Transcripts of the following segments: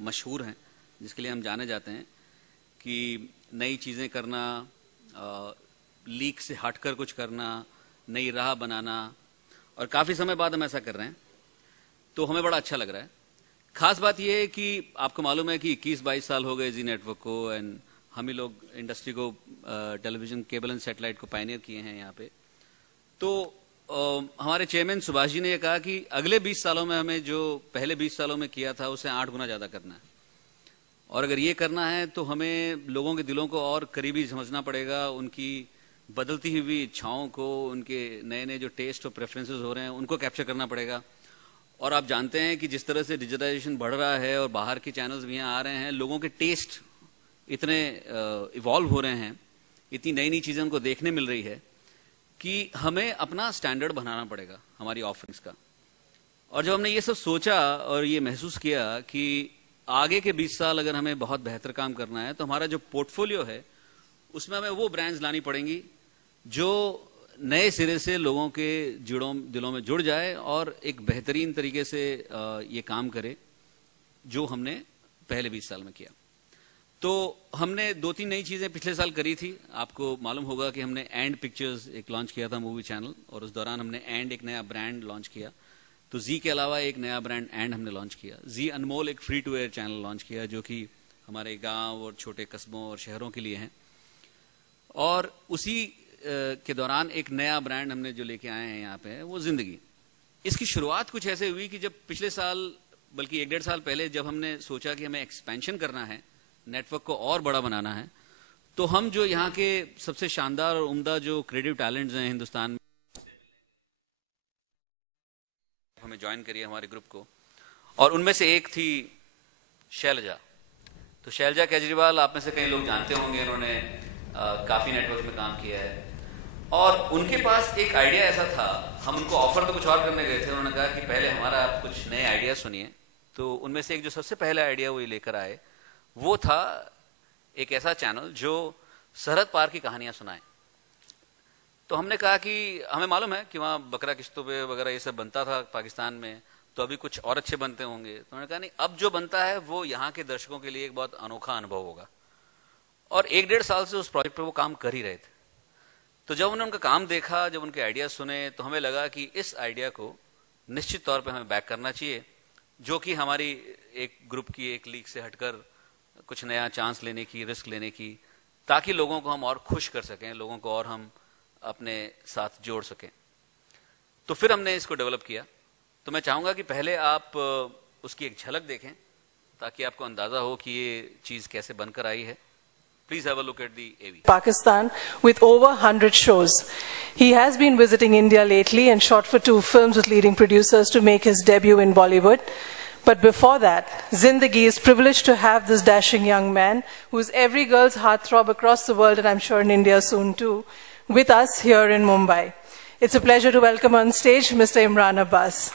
मशहूर हैं, जिसके लिए हम जाने जाते हैं कि नई चीज़ें करना, लीक से हटकर कुछ करना, नई राह बनाना, और काफ़ी समय बाद हम ऐसा कर रहे हैं, तो हमें बड़ा अच्छा लग रहा है। खास बात यह है कि आपको मालूम है कि 21-22 साल हो गए जी नेटवर्क को, एंड हम ही लोग इंडस्ट्री को, टेलीविज़न, केबल एंड सैटेलाइट को पायनियर किए हैं यहाँ पे। तो हमारे चेयरमैन सुभाष जी ने यह कहा कि अगले 20 सालों में हमें जो पहले 20 सालों में किया था उससे 8 गुना ज़्यादा करना है, और अगर ये करना है तो हमें लोगों के दिलों को और करीबी समझना पड़ेगा, उनकी बदलती हुई इच्छाओं को, उनके नए नए जो टेस्ट और प्रेफरेंसेस हो रहे हैं उनको कैप्चर करना पड़ेगा। और आप जानते हैं कि जिस तरह से डिजिटलाइजेशन बढ़ रहा है और बाहर के चैनल्स भी यहाँ आ रहे हैं, लोगों के टेस्ट इतने इवॉल्व हो रहे हैं, इतनी नई नई चीज़ें उनको देखने मिल रही है कि हमें अपना स्टैंडर्ड बनाना पड़ेगा हमारी ऑफरिंग्स का। और जब हमने ये सब सोचा और ये महसूस किया कि आगे के 20 साल अगर हमें बहुत बेहतर काम करना है, तो हमारा जो पोर्टफोलियो है उसमें हमें वो ब्रांड्स लानी पड़ेंगी जो नए सिरे से लोगों के दिलों में जुड़ जाए और एक बेहतरीन तरीके से ये काम करे जो हमने पहले 20 साल में किया। तो हमने 2-3 नई चीज़ें पिछले साल करी थी। आपको मालूम होगा कि हमने एंड पिक्चर्स एक लॉन्च किया था, मूवी चैनल, और उस दौरान हमने एंड एक नया ब्रांड लॉन्च किया। तो जी के अलावा एक नया ब्रांड एंड हमने लॉन्च किया। जी अनमोल एक free to air channel launch किया जो कि हमारे गांव और छोटे कस्बों और शहरों के लिए हैं। और उसी के दौरान एक नया ब्रांड हमने जो लेके आए हैं यहाँ पे, वो जिंदगी। इसकी शुरुआत कुछ ऐसे हुई कि जब पिछले साल, बल्कि 1-1.5 साल पहले, जब हमने सोचा कि हमें एक्सपेंशन करना है, नेटवर्क को और बड़ा बनाना है, तो हम जो यहाँ के सबसे शानदार और उम्दा जो क्रिएटिव टैलेंट्स हैं हिंदुस्तान में, हमें ज्वाइन करिए हमारे ग्रुप को। और उनमें से एक थी शैलजा। तो शैलजा केजरीवाल आप में से कई लोग जानते होंगे, उन्होंने काफ़ी नेटवर्क में काम किया है। और उनके पास एक आइडिया ऐसा था, हम उनको ऑफर तो कुछ और करने गए थे, उन्होंने कहा कि पहले हमारा आप कुछ नए आइडिया सुनिए। तो उनमें से एक जो सबसे पहला आइडिया वो ये लेकर आए, वो था एक ऐसा चैनल जो सरहद पार की कहानियां सुनाए। तो हमने कहा कि हमें मालूम है कि वहाँ बकरा किश्तों पे वगैरह ये सब बनता था पाकिस्तान में, तो अभी कुछ और अच्छे बनते होंगे। तो उन्होंने कहा नहीं, अब जो बनता है वो यहाँ के दर्शकों के लिए एक बहुत अनोखा अनुभव होगा। और 1-1.5 साल से उस प्रोजेक्ट पे वो काम कर ही रहे थे। तो जब उन्होंने उनका काम देखा, जब उनके आइडिया सुने, तो हमें लगा कि इस आइडिया को निश्चित तौर पे हमें बैक करना चाहिए, जो कि हमारी एक ग्रुप की एक लीग से हटकर कुछ नया चांस लेने की, रिस्क लेने की, ताकि लोगों को हम और खुश कर सकें, लोगों को और हम अपने साथ जोड़ सकें। तो फिर हमने इसको डेवलप किया। तो मैं चाहूँगा कि पहले आप उसकी एक झलक देखें, ताकि आपको अंदाज़ा हो कि ये चीज़ कैसे बनकर आई है। Please have a look at the AV. Pakistan with over 100 shows. He has been visiting India lately and shot for 2 films with leading producers to make his debut in Bollywood. But before that, Zindagi is privileged to have this dashing young man, who is every girl's heartthrob across the world, and I'm sure in India soon too, with us here in Mumbai. It's a pleasure to welcome on stage Mr. Imran Abbas.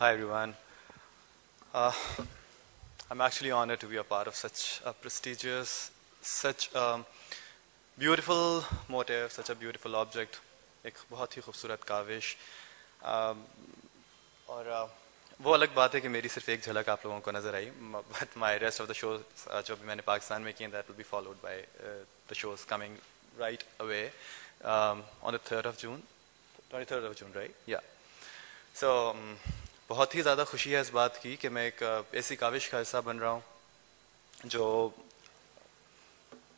Hi everyone. I'm actually honored to be a part of such a prestigious, such a beautiful motive, such a beautiful object. एक बहुत ही खूबसूरत काविश। और वो अलग बात है कि मेरी सिर्फ एक झलक आप लोगों को नज़र आई, but my rest of the shows जो भी मैंने पाकिस्तान में किए, that will be followed by the shows coming right away on the 3rd of June, 23rd of June, right? Yeah. So बहुत ही ज़्यादा खुशी है इस बात की कि मैं एक ऐसी काविश का हिस्सा बन रहा हूँ जो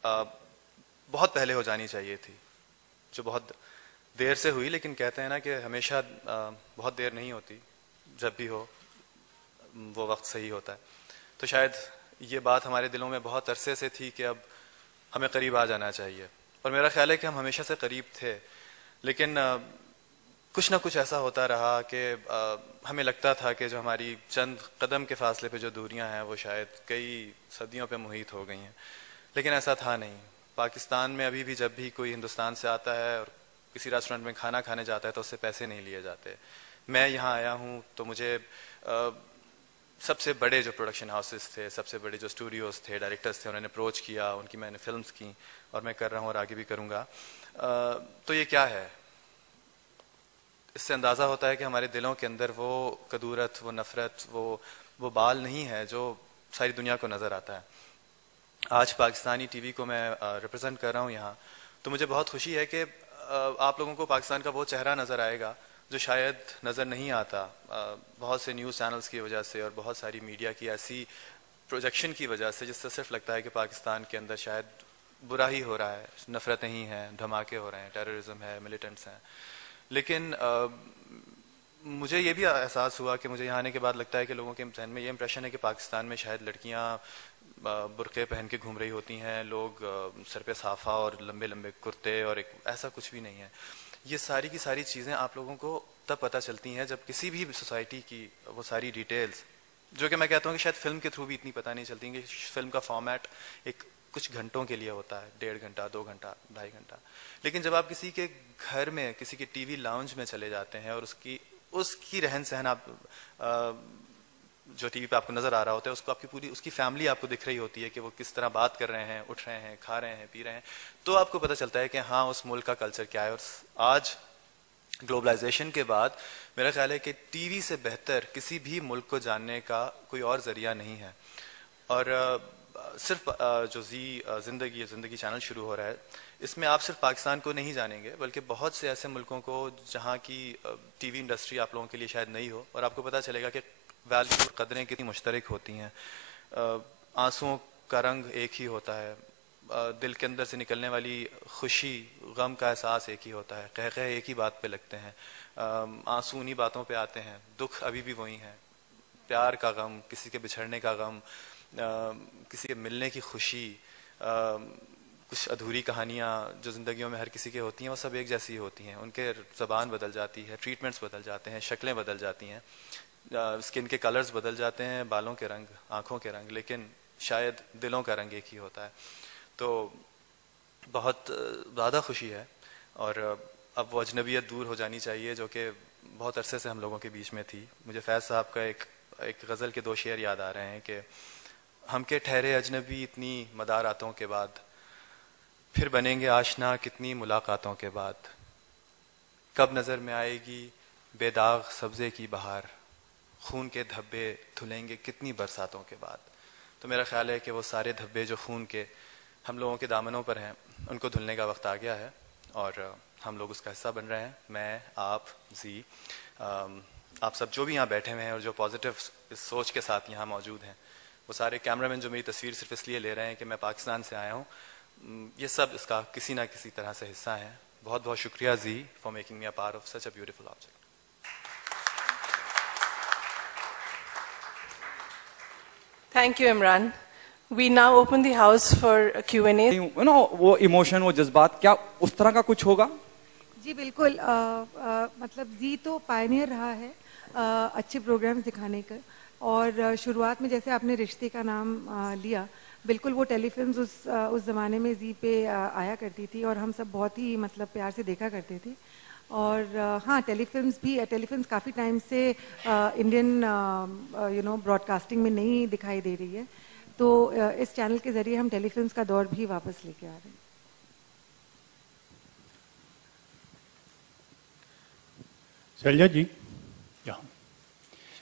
बहुत पहले हो जानी चाहिए थी, जो बहुत देर से हुई। लेकिन कहते हैं ना कि हमेशा बहुत देर नहीं होती, जब भी हो वो वक्त सही होता है। तो शायद ये बात हमारे दिलों में बहुत अरसे से थी कि अब हमें करीब आ जाना चाहिए, और मेरा ख्याल है कि हम हमेशा से करीब थे, लेकिन कुछ ना कुछ ऐसा होता रहा कि हमें लगता था कि जो हमारी चंद कदम के फासले पे जो दूरियां हैं वो शायद कई सदियों पे मुहित हो गई हैं, लेकिन ऐसा था नहीं। पाकिस्तान में अभी भी जब भी कोई हिंदुस्तान से आता है और किसी रेस्टोरेंट में खाना खाने जाता है तो उससे पैसे नहीं लिए जाते। मैं यहाँ आया हूँ तो मुझे सबसे बड़े जो प्रोडक्शन हाउसेस थे, सबसे बड़े जो स्टूडियोज़ थे, डायरेक्टर्स थे, उन्होंने अप्रोच किया, उनकी मैंने फिल्म्स की और मैं कर रहा हूँ और आगे भी करूँगा। तो ये क्या है? इससे अंदाज़ा होता है कि हमारे दिलों के अंदर वो कदूरत, वो नफ़रत, वो बाल नहीं है जो सारी दुनिया को नज़र आता है। आज पाकिस्तानी टीवी को मैं रिप्रेजेंट कर रहा हूँ यहाँ, तो मुझे बहुत खुशी है कि आप लोगों को पाकिस्तान का वो चेहरा नज़र आएगा जो शायद नज़र नहीं आता बहुत से न्यूज़ चैनल्स की वजह से और बहुत सारी मीडिया की ऐसी प्रोजेक्शन की वजह से, जिससे सिर्फ लगता है कि पाकिस्तान के अंदर शायद बुरा ही हो रहा है, नफ़रत नहीं है, धमाके हो रहे हैं, टेररिज्म है, मिलिटेंट्स हैं। लेकिन मुझे ये भी एहसास हुआ कि मुझे यहाँ आने के बाद लगता है कि लोगों के जहन में ये इंप्रेशन है कि पाकिस्तान में शायद लड़कियाँ बुरक़े पहन के घूम रही होती हैं, लोग सर पे साफ़ा और लंबे लंबे कुर्ते, और ऐसा कुछ भी नहीं है। ये सारी की सारी चीज़ें आप लोगों को तब पता चलती हैं जब किसी भी सोसाइटी की वो सारी डिटेल्स, जो कि मैं कहता हूँ कि शायद फिल्म के थ्रू भी इतनी पता नहीं चलती, कि फिल्म का फॉर्मेट एक कुछ घंटों के लिए होता है, 1.5 घंटा, 2 घंटा, 2.5 घंटा। लेकिन जब आप किसी के घर में, किसी के टीवी लाउंज में चले जाते हैं और उसकी रहन सहन आप जो टीवी पे आपको नजर आ रहा होता है, उसको आपकी पूरी उसकी फैमिली आपको दिख रही होती है कि वो किस तरह बात कर रहे हैं, उठ रहे हैं, खा रहे हैं, पी रहे हैं, तो आपको पता चलता है कि हाँ, उस मुल्क का कल्चर क्या है। और आज ग्लोबलाइजेशन के बाद मेरा ख्याल है कि टीवी से बेहतर किसी भी मुल्क को जानने का कोई और जरिया नहीं है। और सिर्फ जो ज़िंदगी चैनल शुरू हो रहा है, इसमें आप सिर्फ पाकिस्तान को नहीं जानेंगे, बल्कि बहुत से ऐसे मुल्कों को जहाँ की टीवी इंडस्ट्री आप लोगों के लिए शायद नहीं हो, और आपको पता चलेगा कि वैल्यू और कदरें कितनी मुश्तरक होती हैं। आंसुओं का रंग एक ही होता है, दिल के अंदर से निकलने वाली खुशी, गम का एहसास एक ही होता है, कह एक ही बात पे लगते हैं, आंसू उन्हीं बातों पे आते हैं, दुख अभी भी वही है, प्यार का गम, किसी के बिछड़ने का गम, किसी के मिलने की खुशी, कुछ अधूरी कहानियाँ जो ज़िंदगियों में हर किसी के होती हैं, वो सब एक जैसी होती हैं। उनके ज़बान बदल जाती है, ट्रीटमेंट्स बदल जाते हैं, शक्लें बदल जाती हैं, स्किन के कलर्स बदल जाते हैं, बालों के रंग, आँखों के रंग, लेकिन शायद दिलों का रंग एक ही होता है। तो बहुत ज़्यादा खुशी है, और अब वो अजनबियत दूर हो जानी चाहिए जो कि बहुत अरसे से हम लोगों के बीच में थी। मुझे फैज़ साहब का एक गज़ल के 2 शेर याद आ रहे हैं कि हम के ठहरे अजनबी इतनी मदारातों के बाद, फिर बनेंगे आशना कितनी मुलाकातों के बाद, कब नज़र में आएगी बेदाग सब्ज़े की बहार, खून के धब्बे धुलेंगे कितनी बरसातों के बाद। तो मेरा ख्याल है कि वो सारे धब्बे जो खून के हम लोगों के दामनों पर हैं, उनको धुलने का वक्त आ गया है, और हम लोग उसका हिस्सा बन रहे हैं। मैं, आप, जी, आप सब जो भी यहाँ बैठे हुए हैं और जो पॉजिटिव सोच के साथ यहाँ मौजूद हैं, वो सारे कैमरामैन जो मेरी तस्वीर सिर्फ इसलिए ले रहे हैं कि मैं पाकिस्तान से आया हूँ, ये सब इसका किसी ना किसी तरह से हिस्सा है। बहुत बहुत शुक्रिया जी for making me a part of such a beautiful object. Thank you, Imran. We now open the house for a Q&A. वो इमोशन, वो जज्बात, क्या उस तरह का कुछ होगा? जी बिल्कुल, मतलब जी तो पायनियर रहा है अच्छे प्रोग्राम्स दिखाने का, और शुरुआत में जैसे आपने रिश्ते का नाम लिया, बिल्कुल वो टेलीफिल्म्स उस ज़माने में जी पे आया करती थी, और हम सब बहुत ही मतलब प्यार से देखा करते थे। और हाँ, टेलीफिल्म्स काफ़ी टाइम से इंडियन ब्रॉडकास्टिंग में नहीं दिखाई दे रही है, तो इस चैनल के ज़रिए हम टेलीफिल्म्स का दौर भी वापस लेके आ रहे हैं। शैलजा जी,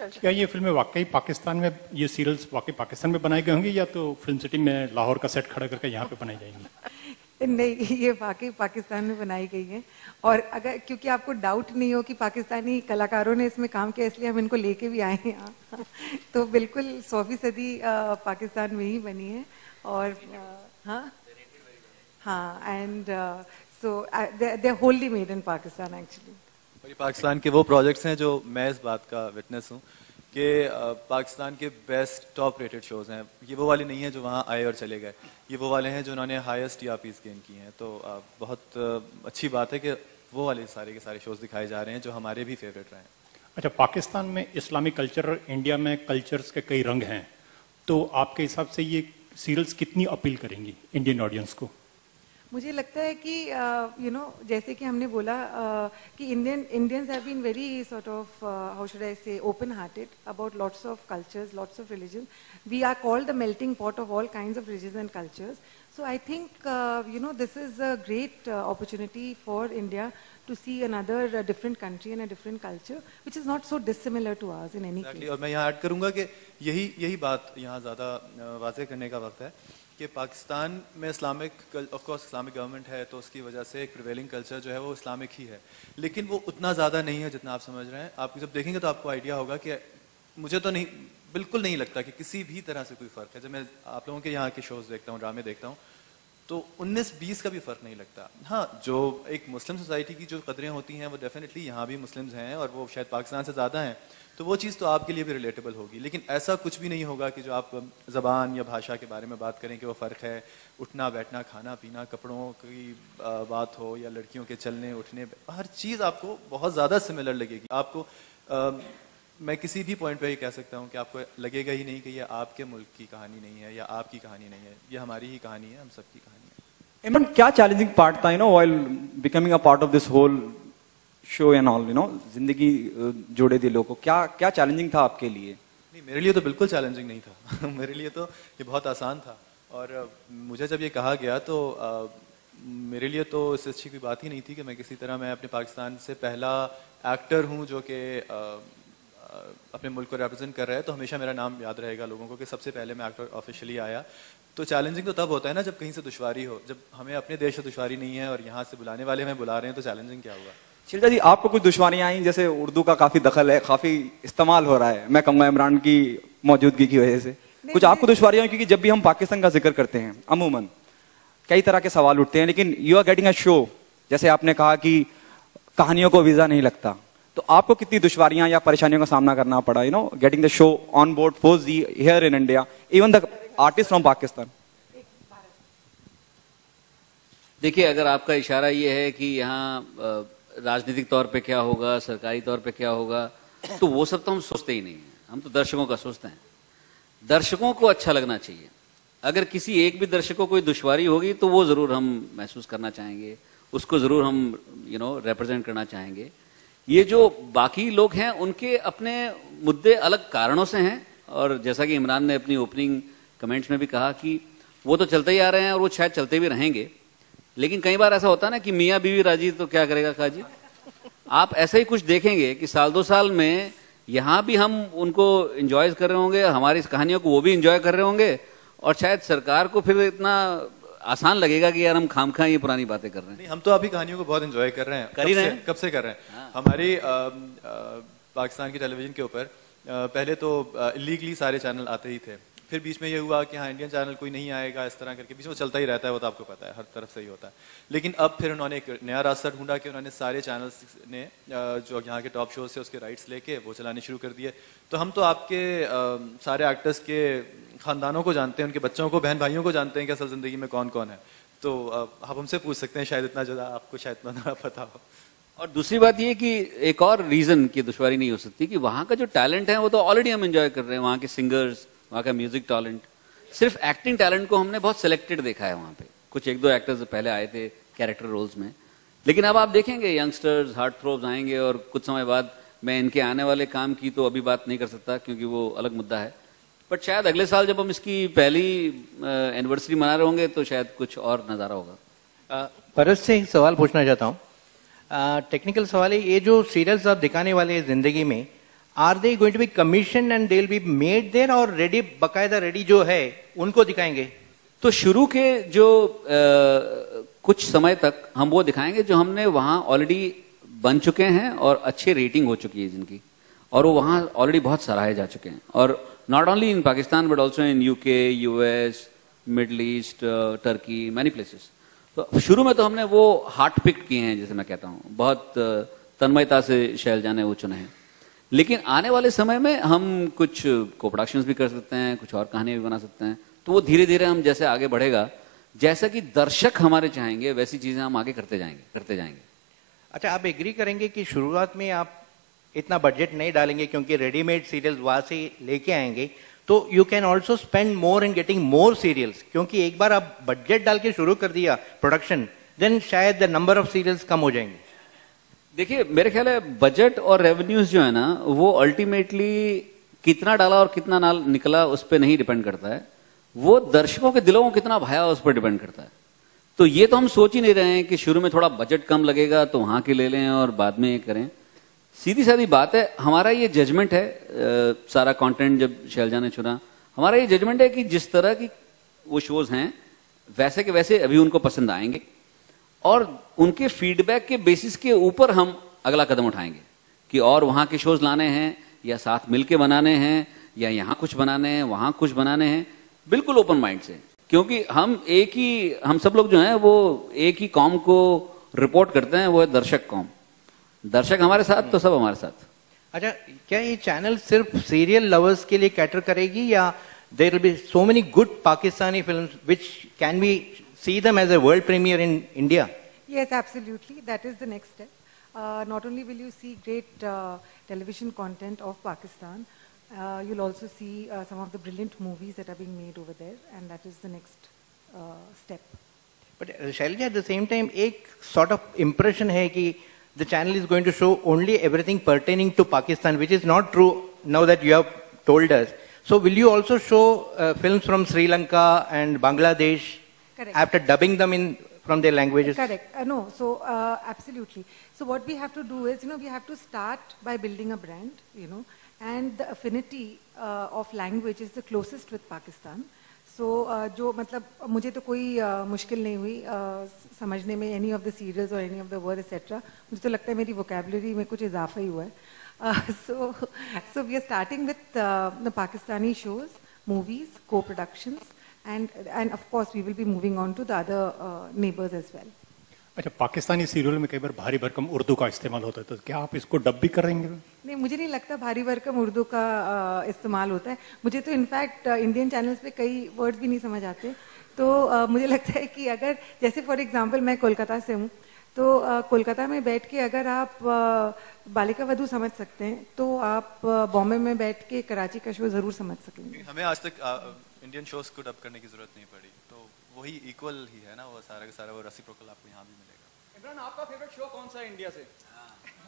क्या ये फिल्में वाकई पाकिस्तान में, ये सीरियल्स वाकई पाकिस्तान में बनाए गए होंगे, या तो फिल्म सिटी में लाहौर का सेट खड़ा करके यहाँ पे बनाई जाएंगी? नहीं, ये वाकई पाकिस्तान में बनाई गई है, और अगर क्योंकि आपको डाउट नहीं हो कि पाकिस्तानी कलाकारों ने इसमें काम किया, इसलिए हम इनको लेके भी आए हैं यहाँ। तो बिल्कुल 100% पाकिस्तान में ही बनी है, और हाँ, and so they are wholly made in Pakistan actually. Pakistan के वो प्रोजेक्ट्स हैं जो मैं इस बात का विटनेस हूँ कि पाकिस्तान के बेस्ट टॉप रेटेड शोज़ हैं। ये वो वाले नहीं हैं जो वहाँ आए और चले गए, ये वो वाले हैं जो उन्होंने हाईएस्ट टीआरपीज़ गेन की हैं। तो बहुत अच्छी बात है कि वो वाले सारे के सारे शोज़ दिखाए जा रहे हैं जो हमारे भी फेवरेट रहे हैं। अच्छा, पाकिस्तान में इस्लामिक कल्चर, इंडिया में कल्चर्स के कई रंग हैं, तो आपके हिसाब से ये सीरियल्स कितनी अपील करेंगी इंडियन ऑडियंस को? मुझे लगता है कि जैसे कि हमने बोला कि Indians have been very sort of how should I say open hearted about lots of cultures, lots of religion. We are called the melting pot of all kinds of religions and cultures. So I think, this is a great opportunity for India to see another different country and a different culture, which is not so dissimilar to ours in any case. और मैं यहाँ add करूँगा कि यही बात यहाँ ज़्यादा वाज़ेह करने का वक्त है कि पाकिस्तान में ऑफ कोर्स इस्लामिक गवर्नमेंट है, तो उसकी वजह से एक प्रिवेलिंग कल्चर जो है वो इस्लामिक ही है, लेकिन वो उतना ज़्यादा नहीं है जितना आप समझ रहे हैं। आप जब देखेंगे तो आपको आइडिया होगा कि मुझे तो बिल्कुल नहीं लगता कि किसी भी तरह से कोई फ़र्क है। जब मैं आप लोगों के यहाँ के शोज़ देखता हूँ, ड्रामे देखता हूँ, तो 19-20 का भी फ़र्क नहीं लगता। हाँ, जो एक मुस्लिम सोसाइटी की जो कदरें होती हैं वो डेफिनेटली यहाँ भी मुस्लिम्स हैं और वो शायद पाकिस्तान से ज़्यादा हैं, तो वो चीज़ तो आपके लिए भी रिलेटेबल होगी। लेकिन ऐसा कुछ भी नहीं होगा कि जो आप ज़बान या भाषा के बारे में बात करें कि वो फ़र्क है, उठना बैठना, खाना पीना, कपड़ों की बात हो या लड़कियों के चलने उठने, हर चीज़ आपको बहुत ज़्यादा सिमिलर लगेगी। आपको मैं किसी भी पॉइंट पे ये कह सकता हूँ कि आपको लगेगा ही नहीं कि ये आपके मुल्क की कहानी नहीं है या आपकी कहानी नहीं है, ये हमारी ही कहानी है, हम सबकी कहानी है। इमरान, क्या चैलेंजिंग पार्ट था while becoming a part of this whole show and all, जिंदगी जोड़े दिलों को, क्या चैलेंजिंग था आपके लिए? नहीं, मेरे लिए तो बिल्कुल चैलेंजिंग नहीं था मेरे लिए तो ये बहुत आसान था, और मुझे जब ये कहा गया तो मेरे लिए तो इससे अच्छी कोई बात ही नहीं थी कि मैं किसी तरह मैं अपने पाकिस्तान से पहला एक्टर हूँ जो कि अपने मुल्क को रिप्रेजेंट कर रहा है, तो हमेशा मेरा नाम याद रहेगा लोगों को कि सबसे पहले मैं एक्टर ऑफिशियली आया। तो चैलेंजिंग तो तब होता है ना जब कहीं से दुश्वारी हो, जब हमें अपने देश से दुश्वारी नहीं है और यहाँ से बुलाने वाले हमें बुला रहे हैं, तो चैलेंजिंग क्या हुआ? शिल्पा जी, आपको कुछ दुश्वारियां आई? जैसे उर्दू का काफी दखल है, काफी इस्तेमाल हो रहा है, मैं कहूँगा इमरान की मौजूदगी की वजह से कुछ आपको दुश्वारियां? क्योंकि जब भी हम पाकिस्तान का जिक्र करते हैं अमूमन कई तरह के सवाल उठते हैं, लेकिन you are getting a show, जैसे आपने कहा कि कहानियों को वीजा नहीं लगता, तो आपको कितनी दुश्वारियां या परेशानियों का सामना करना पड़ा getting the show on board for the here in India, even the artist from Pakistan? देखिए, अगर आपका इशारा ये है कि यहाँ राजनीतिक तौर पे क्या होगा, सरकारी तौर पे क्या होगा, तो वो सब तो हम सोचते ही नहीं हैं, हम तो दर्शकों का सोचते हैं। दर्शकों को अच्छा लगना चाहिए। अगर किसी एक भी दर्शक को कोई दुश्वारी होगी तो वो ज़रूर हम महसूस करना चाहेंगे, उसको ज़रूर हम रिप्रेजेंट करना चाहेंगे। ये जो बाकी लोग हैं उनके अपने मुद्दे अलग कारणों से हैं, और जैसा कि इमरान ने अपनी ओपनिंग कमेंट्स में भी कहा कि वो तो चलते ही आ रहे हैं और वो शायद चलते भी रहेंगे, लेकिन कई बार ऐसा होता है ना कि मियाँ बीवी राजी तो क्या करेगा काजी। आप ऐसा ही कुछ देखेंगे कि साल 2 साल में यहाँ भी हम उनको एंजॉय कर रहे होंगे, हमारी कहानियों को वो भी एंजॉय कर रहे होंगे, और शायद सरकार को फिर इतना आसान लगेगा कि यार हम खामखा ये पुरानी बातें कर रहे हैं। नहीं, हम तो अभी कहानियों को बहुत एंजॉय कर रहे हैं, कर ही रहे हैं। कब से कर रहे हैं। हाँ। हमारी पाकिस्तान की टेलीविजन के ऊपर पहले तो इलीगली सारे चैनल आते ही थे, फिर बीच में ये हुआ कि हाँ इंडियन चैनल कोई नहीं आएगा, इस तरह करके बीच में चलता ही रहता है, वो तो आपको पता है हर तरफ से ही होता है। लेकिन अब फिर उन्होंने एक नया रास्ता ढूंढा कि उन्होंने सारे चैनल्स ने जो यहाँ के टॉप शोज से उसके राइट्स लेके वो चलाने शुरू कर दिए। तो हम तो आपके सारे एक्टर्स के खानदानों को जानते हैं, उनके बच्चों को, बहन भाइयों को जानते हैं कि असल जिंदगी में कौन कौन है, तो आप हमसे पूछ सकते हैं, शायद इतना ज़्यादा आपको शायद इतना पता हो। और दूसरी बात ये कि एक और रीजन की दुश्वारी नहीं हो सकती कि वहाँ का जो टैलेंट है वो तो ऑलरेडी हम एंजॉय कर रहे हैं, वहाँ के सिंगर्स, वहाँ का म्यूजिक टैलेंट। सिर्फ एक्टिंग टैलेंट को हमने बहुत सिलेक्टेड देखा है वहाँ पे, कुछ 1-2 एक्टर्स पहले आए थे कैरेक्टर रोल्स में, लेकिन अब आप देखेंगे यंगस्टर्स, हार्ट थ्रोब्स आएंगे, और कुछ समय बाद मैं इनके आने वाले काम की तो अभी बात नहीं कर सकता क्योंकि वो अलग मुद्दा है, बट शायद अगले साल जब हम इसकी पहली एनिवर्सरी मना रहे होंगे तो शायद कुछ और नज़ारा होगा। परस से एक सवाल पूछना चाहता हूँ, टेक्निकल सवाल है, ये जो सीरियल्स आप दिखाने वाले हैं जिंदगी में, are they going to be commission and they will be made there, और रेडी, बकायदा रेडी जो है उनको दिखाएंगे? तो शुरू के जो कुछ समय तक हम वो दिखाएंगे जो हमने वहाँ ऑलरेडी बन चुके हैं और अच्छी रेटिंग हो चुकी है जिनकी, और वो वहाँ ऑलरेडी बहुत सराहे जा चुके हैं, और not only in Pakistan but also in UK, US, middle east, Turkey, many places. तो शुरू में तो हमने वो हार्ट पिक किए हैं, जैसे मैं कहता हूँ, बहुत तन्मयता से शैलजा ने वो चुने हैं, लेकिन आने वाले समय में हम कुछ को प्रोडक्शंस भी कर सकते हैं, कुछ और कहानियां भी बना सकते हैं, तो वो धीरे धीरे हम जैसे आगे बढ़ेगा, जैसा कि दर्शक हमारे चाहेंगे वैसी चीजें हम आगे करते जाएंगे। अच्छा, आप एग्री करेंगे कि शुरुआत में आप इतना बजट नहीं डालेंगे क्योंकि रेडीमेड सीरियल्स वहां से लेके आएंगे, तो you can also spend more in getting more serials, क्योंकि एक बार आप बजट डाल के शुरू कर दिया प्रोडक्शन, देन शायद द नंबर ऑफ सीरियल्स कम हो जाएंगे। देखिए, मेरे ख्याल है बजट और रेवेन्यूज जो है ना, वो अल्टीमेटली कितना डाला और कितना निकला उस पर नहीं डिपेंड करता है, वो दर्शकों के दिलों को कितना भाया उस पर डिपेंड करता है। तो ये तो हम सोच ही नहीं रहे हैं कि शुरू में थोड़ा बजट कम लगेगा तो वहां के ले लें और बाद में ये करें। सीधी सादी बात है, हमारा ये जजमेंट है, सारा कंटेंट जब शैलजा ने चुना, हमारा ये जजमेंट है कि जिस तरह की वो शोज हैं वैसे के वैसे अभी उनको पसंद आएंगे और उनके फीडबैक के बेसिस के ऊपर हम अगला कदम उठाएंगे कि और वहां के शोज लाने हैं या साथ मिलके बनाने हैं या यहाँ कुछ बनाने हैं वहां कुछ बनाने हैं, बिल्कुल ओपन माइंड से। क्योंकि हम सब लोग जो हैं वो एक ही कॉम को रिपोर्ट करते हैं, वो है दर्शक कॉम। दर्शक हमारे साथ तो सब हमारे साथ। अच्छा, क्या ये चैनल सिर्फ सीरियल लवर्स के लिए कैटर करेगी या there will be so many good Pakistani films which can we see them as a world premiere in India? Yes, absolutely. That is the next step. Not only will you see great television content of Pakistan, you'll also see some of the brilliant movies that are being made over there, and that is the next step. But Shailja, at the same time, एक sort of impression है कि the channel is going to show only everything pertaining to Pakistan, which is not true now that you have told us. So will you also show films from Sri Lanka and Bangladesh? Correct. After dubbing them in from their languages? Correct. No, so absolutely. So what we have to do is, we have to start by building a brand, and the affinity of language is the closest with Pakistan. So जो मतलब मुझे तो कोई मुश्किल नहीं हुई समझने में any of the serials or any of the word etc. मुझे तो लगता है मेरी vocabulary में कुछ इजाफा ही हुआ है. So we are starting with the Pakistani shows, movies, co-productions, and of course we will be moving on to the other neighbors as well. अच्छा, पाकिस्तानी सीरियल में कई बार भारी भरकम उर्दू का इस्तेमाल होता है, तो क्या आप इसको डब भी करेंगे? नहीं, मुझे नहीं लगता भारी भरकम उर्दू का इस्तेमाल होता है. मुझे तो इनफैक्ट इंडियन चैनल्स पे कई वर्ड्स भी नहीं समझ आते. तो मुझे लगता है कि अगर जैसे फॉर एग्जांपल मैं कोलकाता से हूँ, तो कोलकाता में बैठ के अगर आप बालिका वधू समझ सकते हैं तो आप बॉम्बे में बैठ के कराची का शो जरूर समझ सकेंगे. हमें आज तक इंडियन शोज को डब करने की जरूरत नहीं पड़ी, तो वही इक्वल ही है ना, वो सारा का सारा वो रेसिप्रोकल आपको यहाँ भी मिलेगा. इमरान, आपका फेवरेट शो कौन सा है इंडिया से?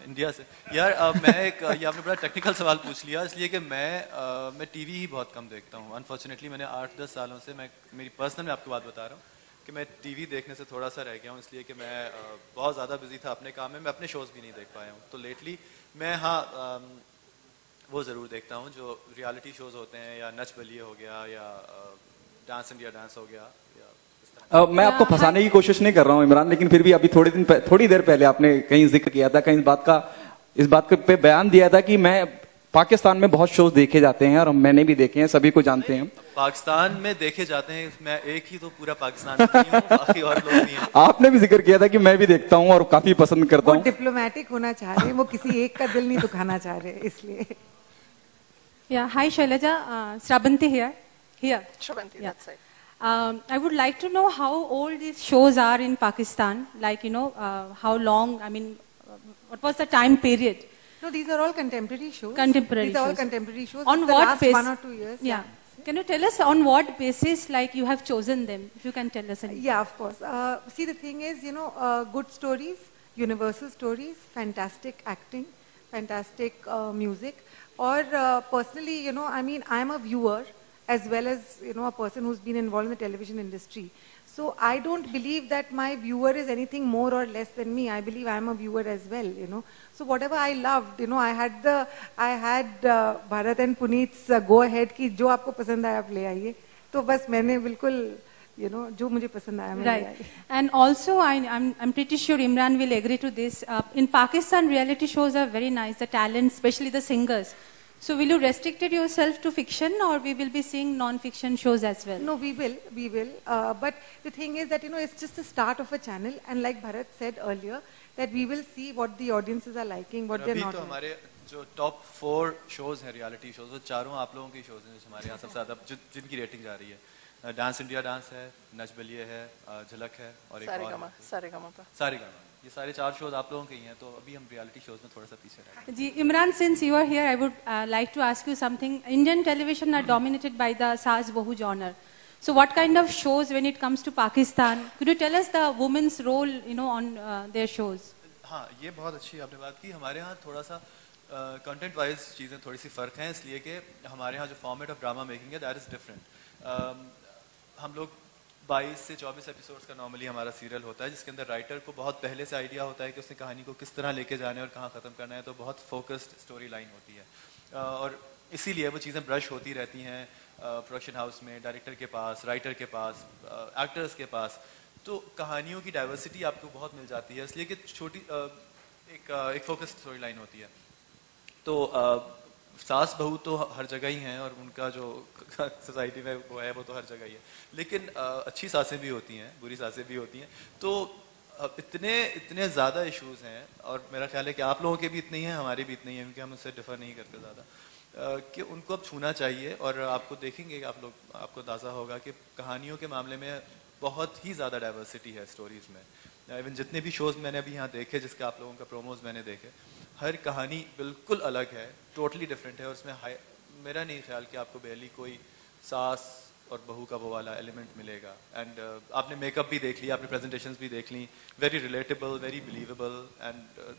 इंडिया से यार मैं ये आपने बड़ा टेक्निकल सवाल पूछ लिया, इसलिए कि मैं टीवी ही बहुत कम देखता हूँ. अनफॉर्चुनेटली मैंने 8-10 सालों से, मैं मेरी पर्सनल मैं आपको बात बता रहा हूँ कि मैं टीवी देखने से थोड़ा सा रह गया हूँ, इसलिए कि मैं बहुत ज़्यादा बिजी था अपने काम में, मैं अपने शोज़ भी नहीं देख पाया हूँ. तो लेटली मैं वो ज़रूर देखता हूँ जो रियलिटी शोज़ होते हैं, या नच बलिए हो गया, या डांस इंडिया डांस हो गया. मैं आपको फंसाने की कोशिश नहीं कर रहा हूँ इमरान, लेकिन फिर भी अभी थोड़ी देर पहले आपने कहीं जिक्र किया था, कहीं इस बात पे बयान दिया था कि मैं पाकिस्तान में बहुत शोज देखे जाते हैं और मैंने भी देखे हैं, सभी को जानते हैं. पाकिस्तान में देखे जाते हैं, मैं एक ही तो पूरा पाकिस्तान में नहीं हूं, बाकी और लोग भी हैं. आपने भी जिक्र किया था कि मैं भी देखता हूं और काफी पसंद करता हूं. वो डिप्लोमेटिक होना चाह रहे हैं, वो किसी एक का दिल नहीं दुखाना चाह रहे, इसलिए. Yeah, hi Shailaja, Srabanti here. Shrabanti, Yeah. that's right. I would like to know how old these shows are in Pakistan, like, how long, I mean, what was the time period? No, these are all contemporary shows. Contemporary These are all shows. contemporary shows. On the what last basis? 1 or 2 years. Yeah. Can you tell us on what basis, like, you have chosen them? If you can tell us. Yeah, of course. See, the thing is, good stories, universal stories, fantastic acting, fantastic music. Or personally, I mean, I'm a viewer as well as, a person who's been involved in the television industry. So I don't believe that my viewer is anything more or less than me. I believe I'm a viewer as well, So whatever I loved, I had Bharat and Puneet's go ahead ki jo aapko pasand aaya aap le aaiye. तो बस मैंने बिल्कुल जो मुझे पसंद आया मैंने ले आई. And also I'm pretty sure Imran will agree to this. In Pakistan, reality shows are very nice. The talent, especially the singers. So will you restrict yourself to fiction, or we will be seeing non-fiction shows as well? No, we will. But the thing is that, it's just the start of a channel. And like Bharat said earlier, that we will see what the audiences are liking, what they're not. अभी तो हमारे जो top 4 shows हैं reality shows, वो चारों आप लोगों की शोज हैं जो हमारे यहाँ सबसे ज़्यादा जिनकी रेटिंग जा रही है. डांस इंडिया डांस है, नच बलिए है, झलक है, और एक और सारेगामा. ये सारे 4 शोज आप लोगों के ही हैं, तो अभी हम रियलिटी शोज में थोड़ा सा पीछे रह गए. जी, Imran, since you are here, I would like to ask you something. Indian television are dominated by the Saas Bahu genre. So what kind of shows when it comes to Pakistan? Could you tell us the women's role, on their shows? हाँ, ये बहुत अच्छी आपने बात की. हमारे यहाँ थोड़ा सा कंटेंट वाइज चीज़ें थोड़ी सी फ़र्क हैं, इसलिए कि हमारे यहाँ जो फॉर्मेट ऑफ ड्रामा मेकिंग है दैट इज़ डिफरेंट. हम लोग 22 से 24 एपिसोड्स का नॉर्मली हमारा सीरियल होता है, जिसके अंदर राइटर को बहुत पहले से आइडिया होता है कि उसने कहानी को किस तरह लेके जाना है और कहाँ ख़त्म करना है, तो बहुत फोकस्ड स्टोरी लाइन होती है और इसीलिए वो चीज़ें ब्रश होती रहती हैं प्रोडक्शन हाउस में, डायरेक्टर के पास, राइटर के पास, एक्टर्स के पास, तो कहानियों की डाइवर्सिटी आपको बहुत मिल जाती है, इसलिए कि छोटी एक फोकस्ड स्टोरी लाइन होती है। तो सास बहू तो हर जगह ही हैं और उनका जो सोसाइटी में वो है वो तो हर जगह ही है, लेकिन अच्छी सासें भी होती हैं, बुरी सासें भी होती हैं, तो इतने ज़्यादा इश्यूज हैं और मेरा ख्याल है कि आप लोगों के भी इतने ही हैं, हमारे भी इतने ही हैं, क्योंकि हम उससे डिफर नहीं करते ज़्यादा, कि उनको अब छूना चाहिए। और आपको देखेंगे आप लोग, आपको अंदाज़ा होगा कि कहानियों के मामले में बहुत ही ज़्यादा डाइवर्सिटी है स्टोरीज में। इवन जितने भी शोज़ मैंने अभी यहाँ देखे, जिसके आप लोगों का प्रोमोज मैंने देखे, हर कहानी बिल्कुल अलग है, टोटली डिफरेंट है और उसमें मेरा नहीं ख्याल कि आपको barely कोई सास और बहू का वो वाला एलिमेंट मिलेगा। एंड आपने मेकअप भी देख लिया, आपने प्रेजेंटेशंस भी देख ली, very relatable, very believable and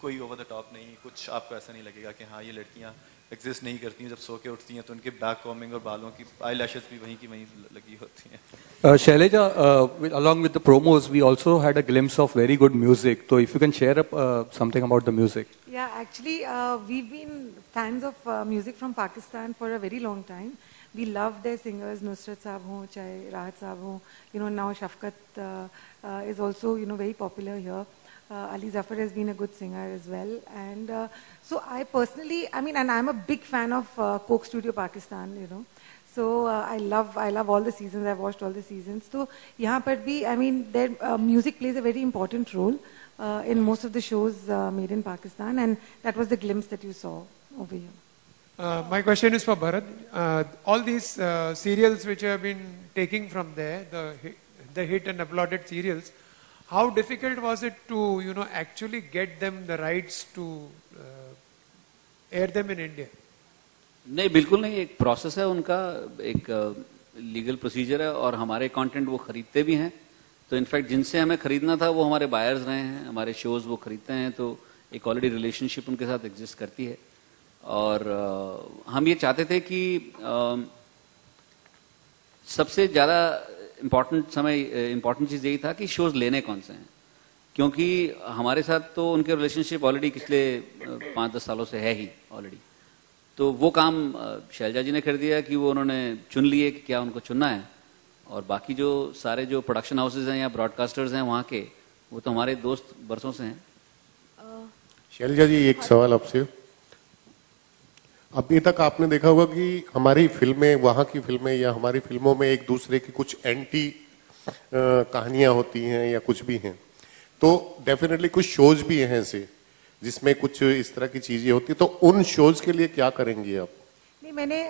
कोई ओवर द टॉप नहीं, कुछ आपको ऐसा नहीं लगेगा कि हाँ ये लड़कियाँ एग्जिस्ट नहीं करती हैं, जब सो के उठती हैं तो उनके बैक कॉमिंग और बालों की आई लैशेस भी वहीं की वहीं लगी होती हैं। Shailaja, along with the promos, we also had a glimpse of very good music. So if you can share something about the music. Yeah, actually, we've been fans of music from Pakistan for a very long time. We love their singers, Nusrat Saab ho, chahe Rahat Saab ho. You know, now Shafqat is also, you know, very popular here. Ali Zafar has been a good singer as well. And so I personally, I mean, and I'm a big fan of Coke Studio Pakistan, you know. So I love all the seasons. I've watched all the seasons. So यहाँ पर भी, I mean, their music plays a very important role in most of the shows made in Pakistan, and that was the glimpse that you saw over here. My question is for Bharat. All these serials which have been taking from there, the hit and applauded serials, how difficult was it to, you know, actually get them the rights to air them in India? नहीं, बिल्कुल नहीं, एक process है उनका, एक legal procedure है और हमारे कंटेंट वो खरीदते भी हैं। तो इनफैक्ट जिनसे हमें खरीदना था वो हमारे बायर्स रहे हैं, हमारे शोज़ वो खरीदते हैं, तो एक ऑलरेडी रिलेशनशिप उनके साथ एग्जिस्ट करती है। और हम ये चाहते थे कि सबसे ज़्यादा इम्पॉर्टेंट चीज़ यही था कि शोज़ लेने कौन से हैं, क्योंकि हमारे साथ तो उनके रिलेशनशिप ऑलरेडी पिछले 5-10 सालों से है ही ऑलरेडी। तो वो काम शैलजा जी ने कर दिया कि वो उन्होंने चुन लिए कि क्या उनको चुनना है, और बाकी जो सारे जो प्रोडक्शन हाउसेज हैं या ब्रॉडकास्टर्स हैं वहाँ के, वो तो हमारे दोस्त बरसों से हैं। शैलजा जी, एक सवाल आपसे। अभी तक आपने देखा होगा कि हमारी फिल्में, वहाँ की फिल्में या हमारी फिल्मों में एक दूसरे की कुछ एंटी कहानियां होती हैं या कुछ भी हैं, तो डेफिनेटली कुछ शोज भी हैं ऐसे जिसमें कुछ इस तरह की चीजें होती है, तो उन शोज के लिए क्या करेंगे आप? नहीं, मैंने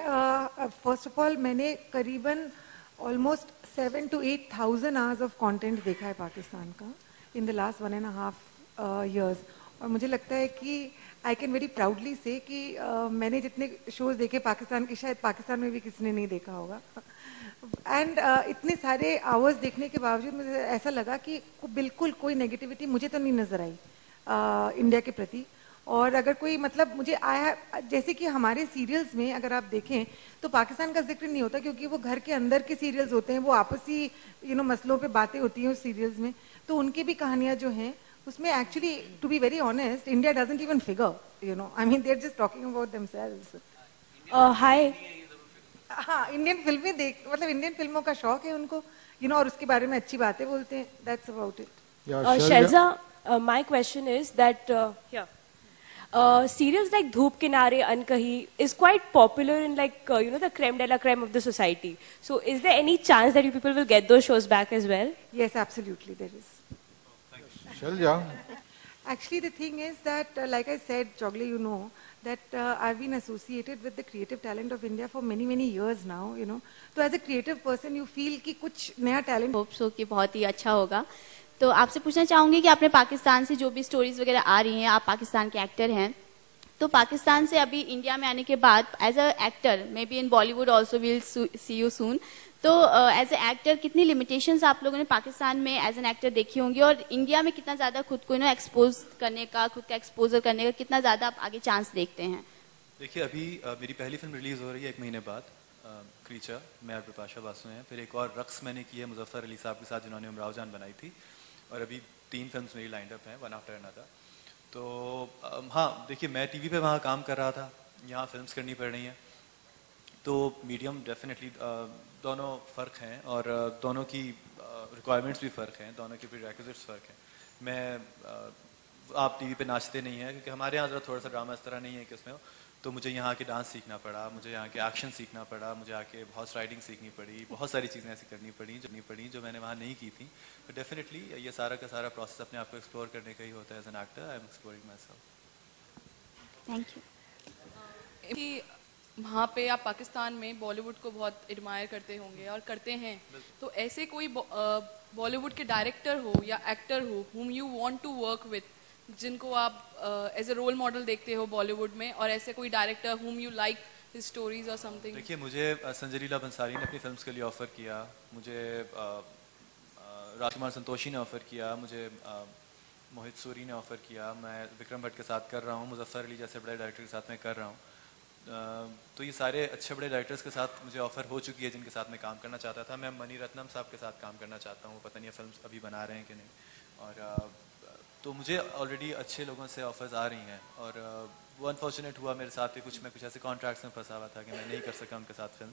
फर्स्ट ऑफ ऑल मैंने करीबन almost 7,000 to 8,000 hours of content देखा है पाकिस्तान का इन द लास्ट 1.5 years, और मुझे लगता है कि आई कैन वेरी प्राउडली से कि मैंने जितने शोज देखे पाकिस्तान के, शायद पाकिस्तान में भी किसी ने नहीं देखा होगा। एंड इतने सारे आवर्स देखने के बावजूद मुझे ऐसा लगा कि बिल्कुल कोई नेगेटिविटी मुझे तो नहीं नजर आई इंडिया के प्रति। और अगर कोई मतलब मुझे आया, जैसे कि हमारे सीरियल्स में अगर आप देखें तो पाकिस्तान का जिक्र नहीं होता, क्योंकि वो घर के अंदर के सीरियल्स होते हैं, वो आपसी मसलों पे बातें होती हैं उस सीरियल्स में, तो उनकी भी कहानियां जो हैं उसमें actually to be very honest India doesn't even figure, I mean they are just talking about themselves. Hi, हाँ, इंडियन फिल्में मतलब इंडियन फिल्मों का शौक है उनको, और उसके बारे में अच्छी बातें बोलते हैं, that's about it. Shailaja, my question is that serials like Dhoop Kinare Ankahi is quite popular in the creme de la creme of the society. So is there any chance that you people will get those shows back as well? Yes, absolutely there is. Shalja. Actually, the thing is that, like I said, Chogli, that I've been associated with the creative talent of India for many, many years now, So as a creative person, you feel कि कुछ नया talent. Hope so कि बहुत ही अच्छा होगा। तो आपसे पूछना चाहूंगी कि आपने पाकिस्तान से जो भी स्टोरीज वगैरह आ रही हैं, आप पाकिस्तान के एक्टर हैं, तो पाकिस्तान से अभी इंडिया में आने के बाद as a actor, maybe in Bollywood also will see you soon, तो एज अ एक्टर कितनी लिमिटेशंस आप लोगों ने पाकिस्तान में एज एन एक्टर देखी होंगी, और इंडिया में कितना ज्यादा खुद को एक्सपोज करने का, खुद का एक्सपोजर करने का कितना ज्यादा आप आगे चांस देखते हैं? देखिए, अभी मेरी पहली फिल्म रिलीज हो रही है 1 महीने बाद, क्रीचर, मैं और बिपाशा बासु हैं। फिर एक और रक्स मैंने की है मुजफ्फर अली साहब के साथ, जिन्होंने उमराव जान बनाई थी। और अभी 3 फिल्म्स मेरी लाइंड अप हैं, वन आफ्टर अनदर। तो हाँ देखिए, मैं टीवी पे वहाँ काम कर रहा था, यहाँ फिल्म्स करनी पड़ रही हैं, तो मीडियम डेफिनेटली दोनों फ़र्क हैं और दोनों की रिक्वायरमेंट्स भी फ़र्क हैं, दोनों के प्रीरेक्विजिट्स फ़र्क हैं। मैं आप टीवी पे नाचते नहीं हैं, क्योंकि हमारे यहाँ ज़रा थोड़ा सा ड्रामा इस तरह नहीं है कि उसमें, तो मुझे यहाँ के डांस सीखना पड़ा, मुझे यहाँ के एक्शन सीखना पड़ा, मुझे आके हॉर्स राइडिंग सीखनी पड़ी, बहुत सारी चीज़ें ऐसी करनी पड़ी जो मैंने वहाँ नहीं की थी। तो डेफिनेटली ये सारा का सारा प्रोसेस अपने आप को एक्सप्लोर करने का ही होता है। As an actor I am exploring myself. Thank you. वहाँ पे आप पाकिस्तान में बॉलीवुड को बहुत एडमायर करते होंगे और करते हैं, तो ऐसे कोई बॉलीवुड के डायरेक्टर हो या एक्टर हो whom you want to work with, जिनको आप एज ए रोल मॉडल देखते हो बॉलीवुड में, और ऐसे कोई director whom you like his stories or something? देखिए, मुझे संजय लीला बंसाली ने अपनी फिल्म्स के लिए ऑफ़र किया, मुझे राजकुमार संतोषी ने ऑफ़र किया, मुझे मोहित सूरी ने ऑफ़र किया, मैं विक्रम भट्ट के साथ कर रहा हूँ, मुजफ्फर अली जैसे बड़े डायरेक्टर के साथ मैं कर रहा हूँ। तो ये सारे अच्छे बड़े डायरेक्टर्स के साथ मुझे ऑफ़र हो चुकी है जिनके साथ मैं काम करना चाहता था। मैं मणि रत्नम साहब के साथ काम करना चाहता हूँ, पता नहीं ये फिल्म अभी बना रहे हैं कि नहीं। और तो मुझे ऑलरेडी अच्छे लोगों से ऑफ़र्स आ रही हैं, और वो अनफॉर्चुनेट हुआ मेरे साथ कि मैं कुछ ऐसे कॉन्ट्रैक्ट्स में फंसा हुआ था कि मैं नहीं कर सका उनके साथ फिल्म,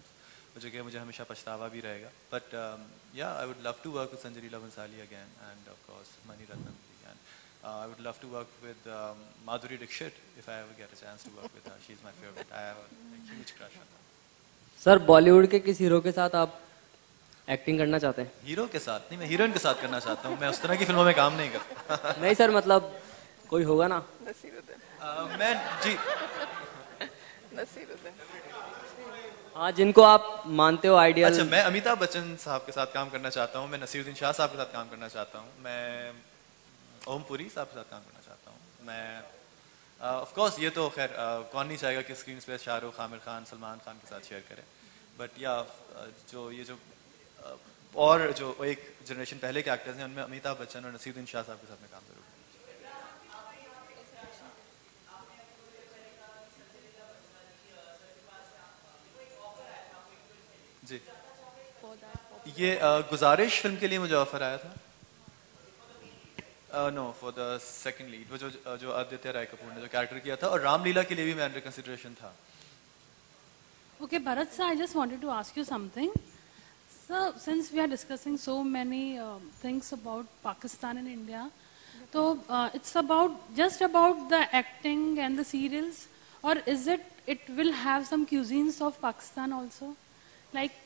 मुझे कि मुझे हमेशा पछतावा भी रहेगा। But yeah I would love to work with Sanjay Leela Bhansali again, and of course Mani Ratnam. I would love to work with Madhuri Dixit if I ever get a chance to work with her. She's my favorite. I have a huge crush on her. Sir, Bollywood के किस hero के साथ आप acting करना चाहते हैं? Hero के साथ नहीं, मैं हीरोइन के साथ करना चाहता हूँ। मैं उस तरह की फिल्मों में काम नहीं करता। नहीं सर, मतलब कोई होगा ना? मैं जी हाँ, जिनको आप मानते हो आइडियल। अच्छा, मैं अमिताभ बच्चन साहब के साथ काम करना चाहता हूँ, मैं नसीरुद्दीन शाह साहब के साथ काम करना चाहता हूँ, मैं ओम पुरी साहब के साथ काम करना चाहता हूँ। मैं ऑफ कोर्स ये तो खैर कौन नहीं चाहेगा कि स्क्रीन पे शाहरुख, आमिर खान, सलमान खान के साथ शेयर करें। बट या जो और जो एक जनरेशन पहले के एक्टर्स हैं, उनमें अमिताभ बच्चन और नसीरुद्दीन शाह साहब के साथ मैं काम करूँगा। जी, ये गुजारिश फिल्म के लिए मुझे ऑफर आया था। No, for the second lead, वो जो आदित्य राय कपूर ने जो कैरेक्टर किया था, और रामलीला के लिए भी मैं अंडर कंसिडरेशन था। Okay, Bharat sir, I just wanted to ask you something. So, since we are discussing so many things about Pakistan and India, so it's just about the acting and the serials, or is it will have some cuisines of Pakistan also? Like,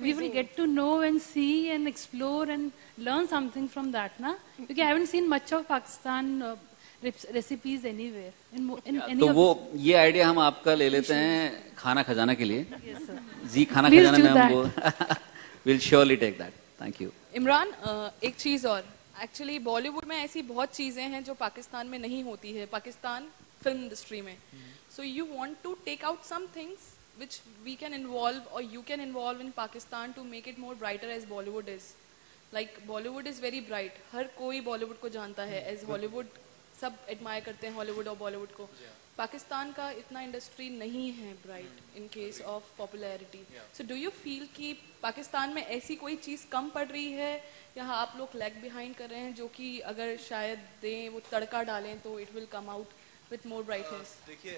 we will get to know and see and explore and learn something from that, na? Because I haven't seen much of Pakistan recipes anywhere. In any तो of वो ये idea हम आपका ले लेते हैं खाना खजाना के लिए। Yes, sir. जी खाना Please खजाना do में हम that. वो we'll surely take that. Thank you. Imran, एक चीज़ और, एक्चुअली बॉलीवुड में ऐसी बहुत चीज़ें हैं जो पाकिस्तान में नहीं होती है, पाकिस्तान फिल्म इंडस्ट्री में। So you want to take out some things which we can involve or you can involve in Pakistan to make it more brighter as Bollywood is. Like Bollywood is very bright. हर कोई Bollywood को जानता है, as Hollywood सब admire करते हैं Hollywood और Bollywood को। पाकिस्तान का इतना इंडस्ट्री नहीं है bright in case of popularity. So do you feel कि पाकिस्तान में ऐसी कोई चीज़ कम पड़ रही है, या आप लोग lag behind कर रहे हैं, जो कि अगर शायद दें, वो तड़का डालें तो it will come out with more brightness? देखिए,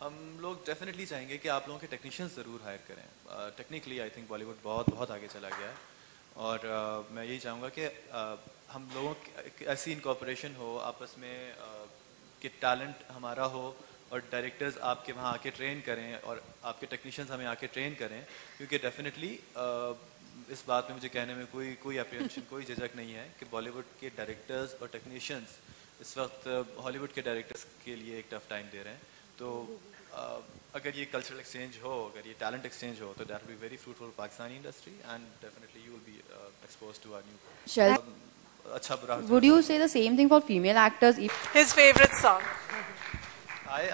हम लोग डेफिनेटली चाहेंगे कि आप लोगों के टेक्नीशियंस ज़रूर हायर करें। टेक्निकली आई थिंक बॉलीवुड बहुत आगे चला गया है, और मैं यही चाहूँगा कि हम लोगों की ऐसी इनकॉर्पोरेशन हो आपस में कि टैलेंट हमारा हो, और डायरेक्टर्स आपके वहाँ आके ट्रेन करें, और आपके टेक्नीशियंस हमें आके ट्रेन करें, क्योंकि डेफिनेटली इस बात में मुझे कहने में कोई एप्रीहेंशन, कोई झिझक नहीं है कि बॉलीवुड के डायरेक्टर्स और टेक्नीशियंस इस वक्त हॉलीवुड के डायरेक्टर्स के लिए एक टफ टाइम दे रहे हैं। तो अगर ये कल्चरल एक्सचेंज हो, अगर ये टैलेंट एक्सचेंज हो, तो that will be very fruitful Pakistani industry, and definitely you will be exposed to our new अच्छा बुरा। Would you say the same thing for female actors? His favorite song.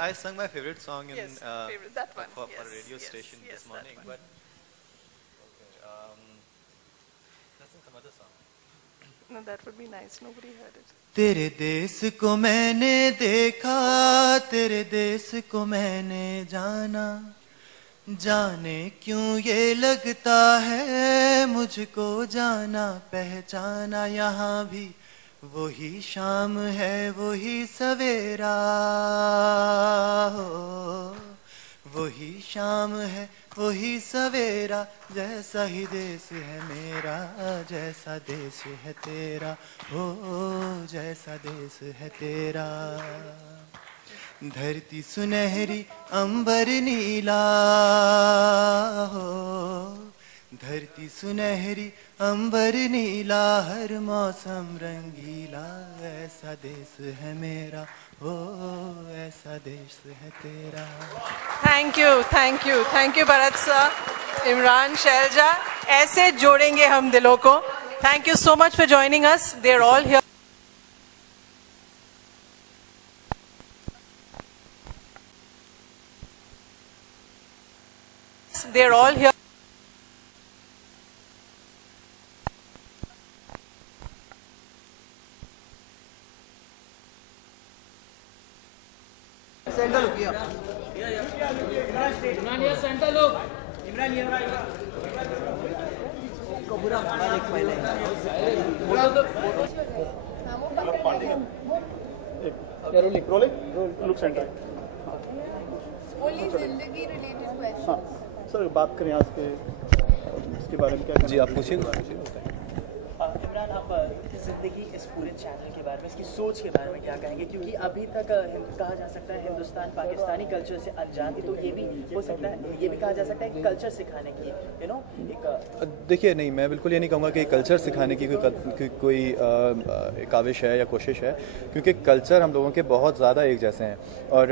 I sung my favorite song in favorite, that one. for a radio station this morning, but let's sing some other song. No, that would be nice. Nobody heard it. तेरे देश को मैंने देखा, तेरे देश को मैंने जाना, जाने क्यों ये लगता है मुझको जाना पहचाना, यहाँ भी वही शाम है वही सवेरा हो, वही शाम है वही सवेरा, जैसा ही देश है मेरा जैसा देश है तेरा, हो जैसा देश है तेरा। धरती सुनहरी अंबर नीला हो, धरती सुनहरी अंबर नीला, हर मौसम रंगीला, ऐसा देश है मेरा, हो ऐसा देश है तेरा। Thank you Bharat sir, Imran, Shailaja, ऐसे जोड़ेंगे हम दिलों को। Thank you so much for joining us. They are all here. They are all here. Centre look किया। इमरान ये सेंटर लुक। इमरान ये को बुरा माना एक पहले। Rolling look centre. ओनली जिंदगी रिलेटेड क्वेश्चन। सर बात करें आज के इसके बारे में क्या? जी आप पूछिए। इमरान, आप जिंदगी इस पूरे चैनल के बारे में, इसकी सोच के बारे में क्या कहेंगे? क्योंकि अभी तक कहा जा सकता है हिंदुस्तान पाकिस्तानी कल्चर से अनजान थी, तो ये भी हो सकता है, ये भी कहा जा सकता है कि कल्चर सिखाने की एक देखिए नहीं, मैं बिल्कुल ये नहीं कहूँगा कि कल्चर सिखाने की कोई काविश है या कोशिश है, क्योंकि कल्चर हम लोगों के बहुत ज़्यादा एक जैसे हैं। और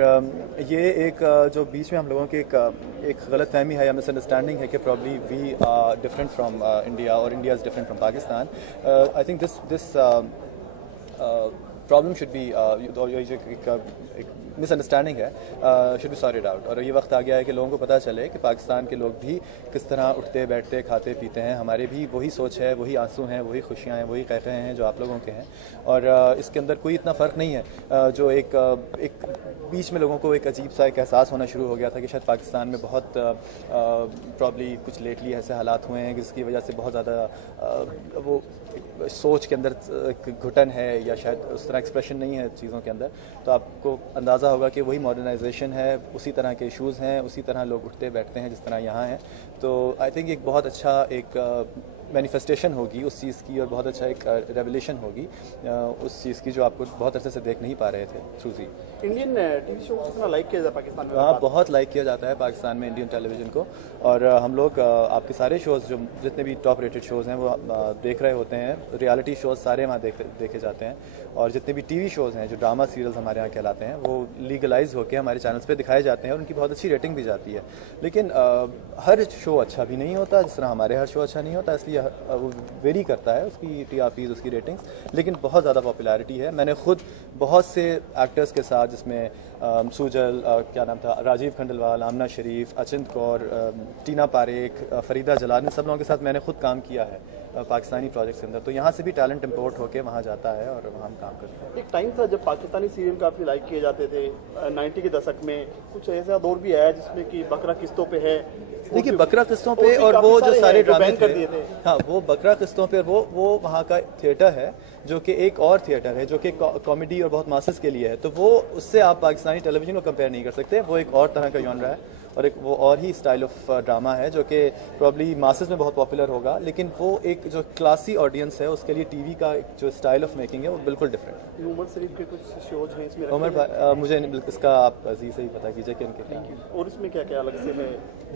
ये एक जो बीच में हम लोगों की एक गलत फहमी है या मिसअंडरस्टैंडिंग है कि probably we are different from India और India is different from Pakistan. I think this problem should be एक मिसअंडरस्टैंडिंग है, शुड बी सॉर्टेड आउट। और ये वक्त आ गया है कि लोगों को पता चले कि पाकिस्तान के लोग भी किस तरह उठते बैठते खाते पीते हैं। हमारे भी वही सोच है, वही आंसू हैं, वही खुशियाँ हैं, वही क़हक़हे हैं जो आप लोगों के हैं। और इसके अंदर कोई इतना फ़र्क नहीं है जो एक बीच में लोगों को एक अजीब सा एक एहसास होना शुरू हो गया था कि शायद पाकिस्तान में बहुत प्रॉब्ली कुछ लेटली ऐसे हालात हुए हैं जिसकी वजह से बहुत ज़्यादा वो सोच के अंदर घुटन है या शायद उस तरह एक्सप्रेशन नहीं है चीज़ों के अंदर। तो आपको अंदाज़ा होगा कि वही मॉडर्नाइजेशन है, उसी तरह के इश्यूज़ हैं, उसी तरह लोग उठते बैठते हैं जिस तरह यहाँ हैं। तो आई थिंक एक बहुत अच्छा एक मैनिफेस्टेशन होगी उस चीज़ की और बहुत अच्छा एक रेवलेशन होगी उस चीज़ की जो आपको बहुत अच्छे से देख नहीं पा रहे थे थ्रू जी। इंडियन टीवी शो कितना लाइक किया जाता है पाकिस्तान में? हाँ, बहुत लाइक किया जाता है पाकिस्तान में इंडियन टेलीविज़न को। और हम लोग आपके सारे शोज़ जो जितने भी टॉप रेटेड शोज़ हैं वो देख रहे होते हैं। रियलिटी शोज़ सारे वहाँ देखे जाते हैं। और जितने भी टीवी शोज़ हैं जो ड्रामा सीरियल्स हमारे यहाँ कहलाते हैं वो लीगलाइज होकर हमारे चैनल्स पे दिखाए जाते हैं और उनकी बहुत अच्छी रेटिंग भी जाती है। लेकिन हर शो अच्छा भी नहीं होता, जिस तरह हमारे हर शो अच्छा नहीं होता, इसलिए वो वेरी करता है उसकी TRPs, उसकी रेटिंग्स। लेकिन बहुत ज़्यादा पॉपुलैरिटी है। मैंने खुद बहुत से एक्टर्स के साथ जिसमें सूजल, क्या नाम था, राजीव खंडेलवाल, आमना शरीफ, अचिंत कौर, टीना पारेख, फरीदा जलाल, इन सब लोगों के साथ मैंने खुद काम किया है पाकिस्तानी प्रोजेक्ट्स के अंदर। तो यहाँ से भी टैलेंट इंपोर्ट होकर वहाँ जाता है और वहाँ हम काम करते हैं। एक टाइम था जब पाकिस्तानी सीरियल काफ़ी लाइक किए जाते थे 90 के दशक में। कुछ ऐसा दौर भी आया जिसमें कि बकरा किस्तों पे है। देखिए बकरा किस्तों पे और वो जो सारे ड्रामे थे, हाँ वो बकरा किस्तों पे वो वहाँ का थिएटर है जो कि एक और थिएटर है जो कि कॉमेडी और बहुत मासेस के लिए है। तो वो उससे आप पाकिस्तानी टेलीविजन को कंपेयर नहीं कर सकते। वो एक और तरह का जॉनरा है और एक वो और ही स्टाइल ऑफ ड्रामा है जो कि प्रॉब्ली मासेस में बहुत पॉपुलर होगा। लेकिन वो एक जो क्लासी ऑडियंस है उसके लिए टीवी का जो स्टाइल ऑफ मेकिंग है वो बिल्कुल डिफरेंट है। उमर शरीफ के कुछ शोज हैं इसमें? उमर मुझे इसका आप जी से ही पता कीजिए कि उनके और इसमें क्या क्या अलग से है?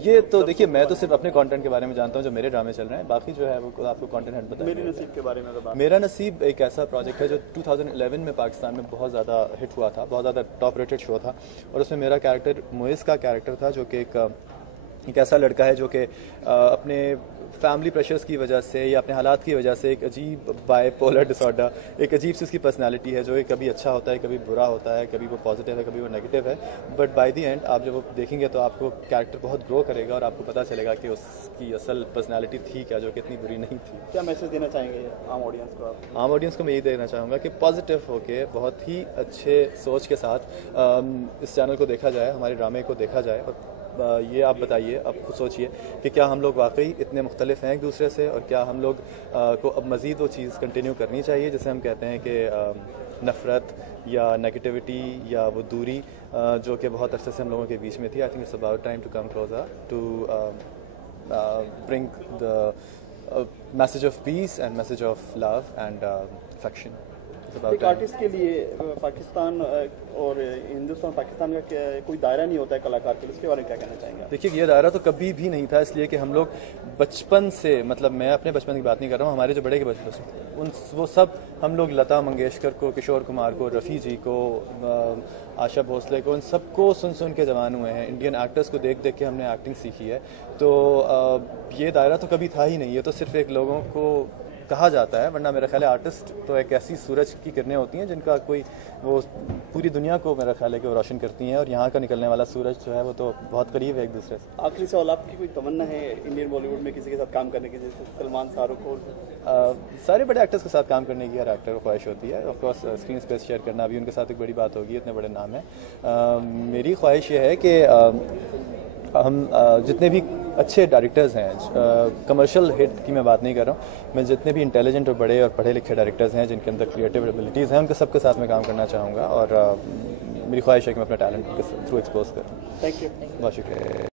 ये तो देखिए मैं तो सिर्फ अपने कंटेंट के बारे में जानता हूँ जो मेरे ड्रामे चल रहे हैं। बाकी जो है वो आपको कंटेंट हेड बताएंगे। मेरे नसीब के बारे में मेरा नसीब एक ऐसा प्रोजेक्ट है जो 2011 में पाकिस्तान में बहुत ज़्यादा हिट हुआ था, बहुत ज़्यादा टॉप रेटेड शो था। और उसमें मेरा कैरेक्टर मुइज़ का कैरेक्टर था जो कि एक ऐसा लड़का है जो कि अपने फैमिली प्रेशर्स की वजह से या अपने हालात की वजह से एक अजीब बाइपोलर डिसऑर्डर, एक अजीब सी उसकी पर्सनालिटी है जो कभी अच्छा होता है, कभी बुरा होता है, कभी वो पॉजिटिव है, कभी वो नेगेटिव है। बट बाय द एंड आप जब वो देखेंगे तो आपको कैरेक्टर बहुत ग्रो करेगा और आपको पता चलेगा कि उसकी असल पर्सनालिटी थी क्या, जो कि इतनी बुरी नहीं थी। क्या मैसेज देना चाहेंगे आम ऑडियंस को आप? आम ऑडियंस को मैं यही देना चाहूँगा कि पॉजिटिव होके बहुत ही अच्छे सोच के साथ इस चैनल को देखा जाए, हमारे ड्रामे को देखा जाए और ये आप बताइए, अब खुद सोचिए कि क्या हम लोग वाकई इतने मुख्तलिफ हैं एक दूसरे से, और क्या हम लोग को अब मज़ीद वो चीज़ कंटिन्यू करनी चाहिए जिसे हम कहते हैं कि नफ़रत या नेगेटिविटी या वो दूरी जो कि बहुत अरसे से हम लोगों के बीच में थी. I think it's about time to come closer to bring the message of peace and message of love and affection. एक आर्टिस्ट के लिए पाकिस्तान और हिंदुस्तान पाकिस्तान का कोई दायरा नहीं होता है कलाकार के लिए, इसके बारे में क्या कहना चाहेंगे? देखिए, ये दायरा तो कभी भी नहीं था, इसलिए कि हम लोग बचपन से, मतलब मैं अपने बचपन की बात नहीं कर रहा हूँ, हमारे जो बड़े के बचपन वो सब हम लोग लता मंगेशकर को, किशोर कुमार को, रफ़ी जी को, आशा भोसले को, उन सबको सुन के जवान हुए हैं. इंडियन एक्टर्स को देख के हमने एक्टिंग सीखी है. तो ये दायरा तो कभी था ही नहीं. ये तो सिर्फ एक लोगों को कहा जाता है, वरना मेरा ख्याल है आर्टिस्ट तो एक ऐसी सूरज की किरणें होती हैं जिनका कोई वो पूरी दुनिया को मेरा ख्याल है कि वो रोशन करती हैं, और यहाँ का निकलने वाला सूरज जो है वो तो बहुत करीब है एक दूसरे से. आखिरी सवाल, आपकी कोई तमन्ना है इंडियन बॉलीवुड में किसी के साथ काम करने की, जैसे सलमान, शाहरुख और सारे बड़े एक्टर्स के साथ काम करने की हर एक्टर को ख्वाहिश होती है. ऑफकोर्स स्क्रीन स्पेस शेयर करना भी उनके साथ एक बड़ी बात होगी, इतने बड़े नाम हैं. मेरी ख्वाहिश ये है कि हम जितने भी अच्छे डायरेक्टर्स हैं, कमर्शियल हिट की मैं बात नहीं कर रहा हूँ, मैं जितने भी इंटेलिजेंट और बड़े और पढ़े लिखे डायरेक्टर्स हैं जिनके अंदर क्रिएटिव एबिलिटीज़ हैं, उनके सबके साथ मैं काम करना चाहूँगा, और मेरी ख्वाहिश है कि मैं अपना टैलेंट के थ्रू एक्सपोज करूँ. Thank you. बहुत शुक्रिया.